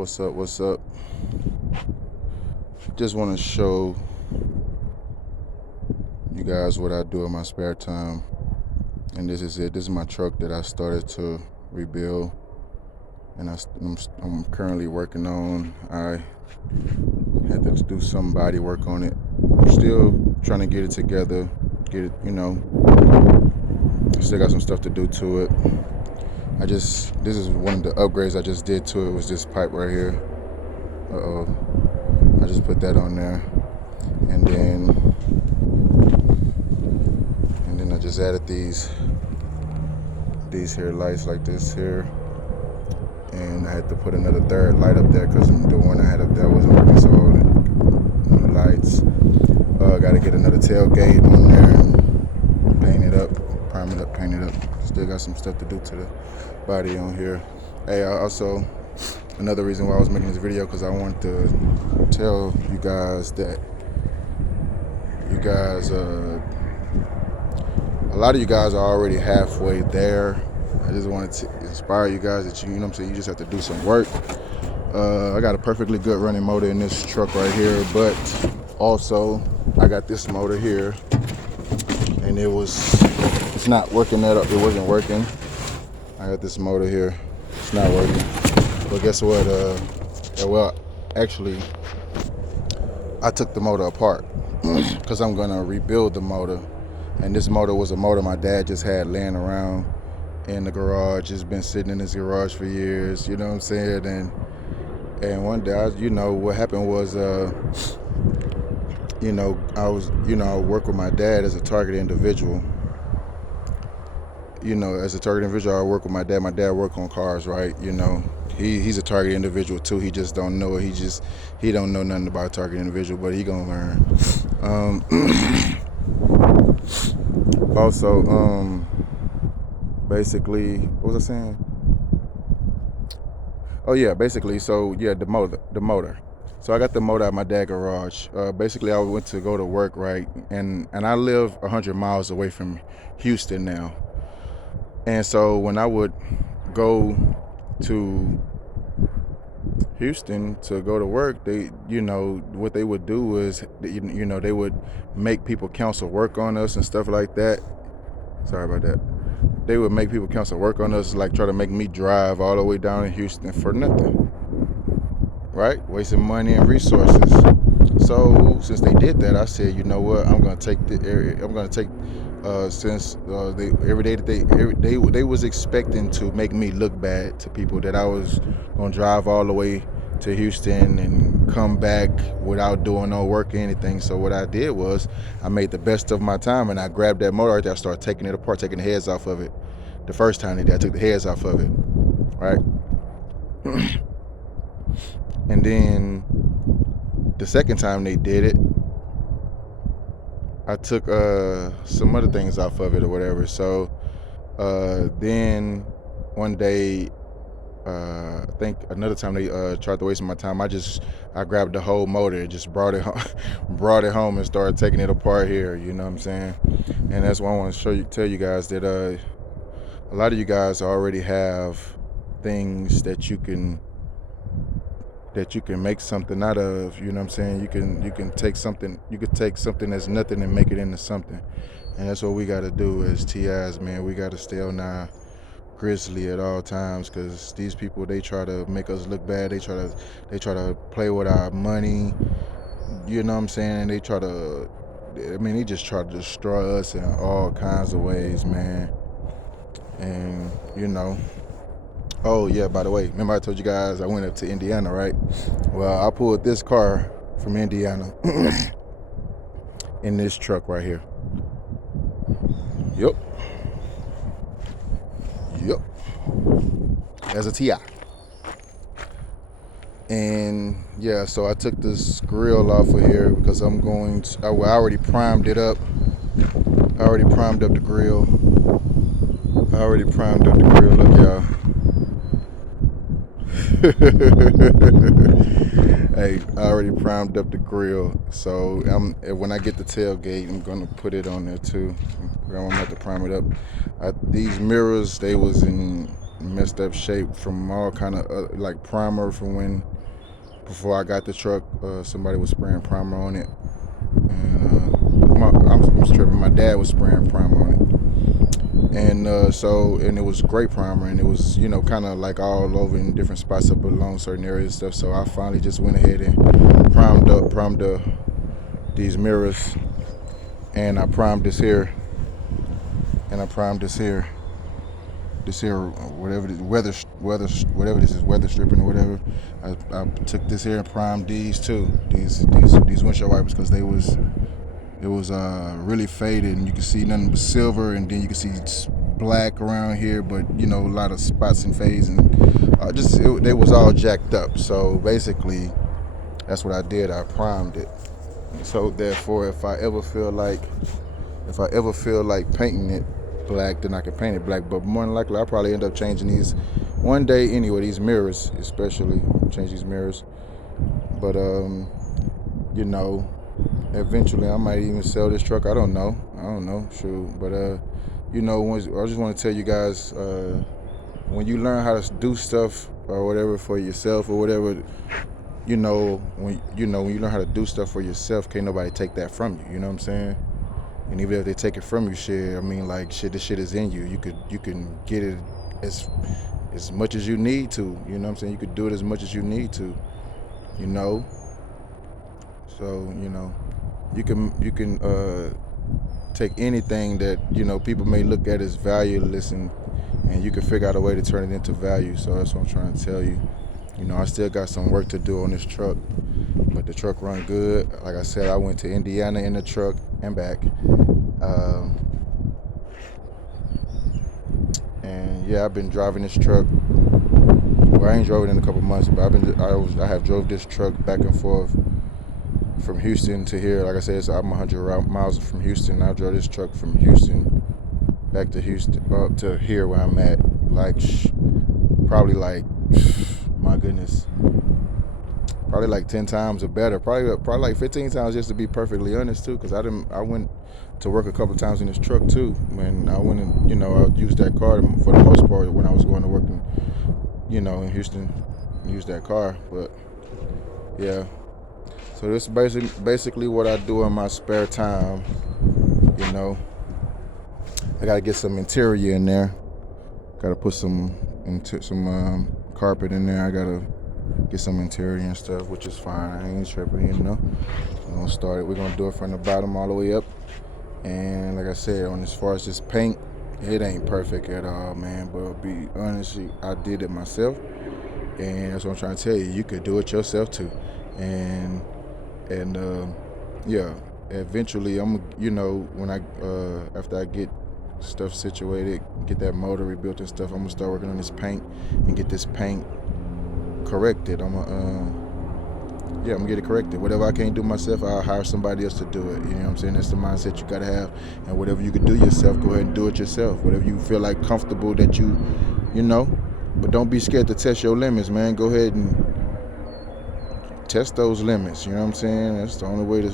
What's up? Just want to show you guys what I do in my spare time. And this is it. This is my truck that I started to rebuild. And I'm currently working on. I had to do some body work on it. I'm still trying to get it together. Get it, still got some stuff to do to it. This is one of the upgrades I just did to it, was this pipe right here. I just put that on there. And then I just added these here lights like this here, and I had to put another third light up there because the one I had up there wasn't working. So new lights. Got to get another tailgate on there and paint it up, prime it up, paint it up. Still got some stuff to do to the body on here. Hey, also another reason why I was making this video, because I want to tell you guys that a lot of you guys are already halfway there. I just wanted to inspire you guys that you know what I'm saying, you just have to do some work. I got a perfectly good running motor in this truck right here, but also I got this motor here, and it's not working. It wasn't working. I got this motor here, it's not working. But guess what? Actually, I took the motor apart because I'm gonna rebuild the motor. And this motor was a motor my dad just had laying around in the garage. It's been sitting in his garage for years, you know what I'm saying? And one day, what happened was, I work with my dad as a target individual. As a target individual, I work with my dad. My dad work on cars, right? He's a target individual too. He just don't know it. He don't know nothing about a target individual, but he gonna learn. Also, basically, what was I saying? Oh yeah, basically, so yeah, the motor. So I got the motor at my dad's garage. Basically, I went to go to work, right? And I live 100 miles away from Houston now. And so when I would go to Houston to go to work, what they would do is, they would make people cancel work on us and stuff like that. Sorry about that. They would make people cancel work on us, like try to make me drive all the way down to Houston for nothing, right? Wasting money and resources. So since they did that, I said, you know what? I'm gonna take since every day that they was expecting to make me look bad to people, that I was gonna drive all the way to Houston and come back without doing no work or anything. So what I did was I made the best of my time, and I grabbed that motor right there. I started taking it apart, taking the heads off of it. The first time they did, I took the heads off of it, right? And then the second time they did it, I took some other things off of it or whatever. So then one day, I think another time they tried to waste my time, I grabbed the whole motor and just brought it home and started taking it apart here. You know what I'm saying? And that's why I want to tell you guys that a lot of you guys already have things that you can make something out of. You know what I'm saying? You can take something that's nothing and make it into something. And that's what we got to do as TIs, man. We got to stay on our grizzly at all times, because these people, they try to make us look bad. They try to play with our money. You know what I'm saying? They just try to destroy us in all kinds of ways, man. And oh yeah, by the way, remember I told you guys I went up to Indiana, right? Well, I pulled this car from Indiana in this truck right here. Yep. As a TI. And yeah, so I took this grill off of here because I already primed it up. I already primed up the grill. Look, y'all. Hey, I already primed up the grill. So when I get the tailgate, I'm gonna put it on there too. I'm gonna have to prime it up. These mirrors, they was in messed up shape from all kind of like primer from when before I got the truck. Somebody was spraying primer on it, and I'm tripping. My dad was spraying primer on it, and and it was great primer, and it was kind of like all over in different spots up along certain areas and stuff. So I finally just went ahead and primed these mirrors, and I primed this here, and I primed this here whatever this whatever this is, weather stripping or whatever. I took this here and primed these too, these windshield wipers, because it was really faded, and you can see nothing but silver, and then you can see black around here, but a lot of spots and fades, and they was all jacked up. So basically that's what I did. I primed it. So therefore, if I ever feel like painting it black, then I can paint it black. But more than likely, I'll probably end up changing these one day anyway. These mirrors, especially, change these mirrors. But eventually I might even sell this truck. I don't know. Shoot. But I just want to tell you guys, when you learn how to do stuff or whatever for yourself or whatever, when you learn how to do stuff for yourself, can't nobody take that from you. You know what I'm saying? And even if they take it from you, shit, I mean, like, shit, this shit is in you. You can get it as much as you need to. You know what I'm saying? You could do it as much as you need to. So you can take anything that people may look at as valueless, and you can figure out a way to turn it into value. So that's what I'm trying to tell you. I still got some work to do on this truck, but the truck run good. Like I said, I went to Indiana in the truck and back. And yeah, I've been driving this truck. Well, I ain't drove it in a couple months, but I have drove this truck back and forth from Houston to here. Like I said, I'm 100 miles from Houston. I drove this truck from Houston back to Houston, up to here where I'm at. Probably my goodness, probably like 10 times or better. Probably like 15 times, just to be perfectly honest too. Because I went to work a couple times in this truck too. When I went and I used that car for the most part when I was going to work in Houston. Used that car, but yeah. So this is basically what I do in my spare time. I gotta get some interior in there. Gotta put some carpet in there. I gotta get some interior and stuff, which is fine. I ain't tripping, We're gonna start it. We're gonna do it from the bottom all the way up. And like I said, as far as this paint, it ain't perfect at all, man. But be honest, I did it myself, and that's what I'm trying to tell you. You could do it yourself too. And yeah. Eventually, I'm when after I get stuff situated, get that motor rebuilt and stuff, I'm gonna start working on this paint and get this paint corrected. I'm gonna get it corrected. Whatever I can't do myself, I'll hire somebody else to do it. You know what I'm saying? That's the mindset you gotta have. And whatever you can do yourself, go ahead and do it yourself. Whatever you feel like comfortable that but don't be scared to test your limits, man. Go ahead and test those limits. You know what I'm saying? That's the only way to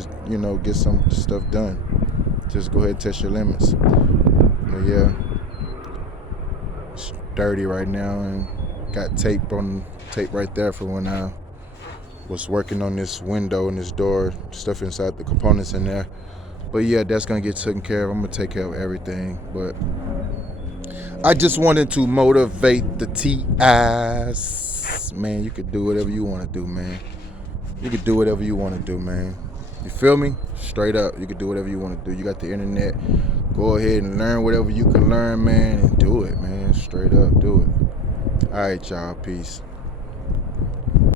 get some stuff done. Just go ahead and test your limits. But yeah, it's dirty right now, and got tape right there for when I was working on this window and this door, stuff inside the components in there. But yeah, that's gonna get taken care of. I'm gonna take care of everything. But I just wanted to motivate the T.I.s. Man, you could do whatever you want to do, man. You could do whatever you want to do, man. You feel me? Straight up, you could do whatever you want to do. You got the internet. Go ahead and learn whatever you can learn, man, and do it, man. Straight up, do it. All right, y'all. Peace.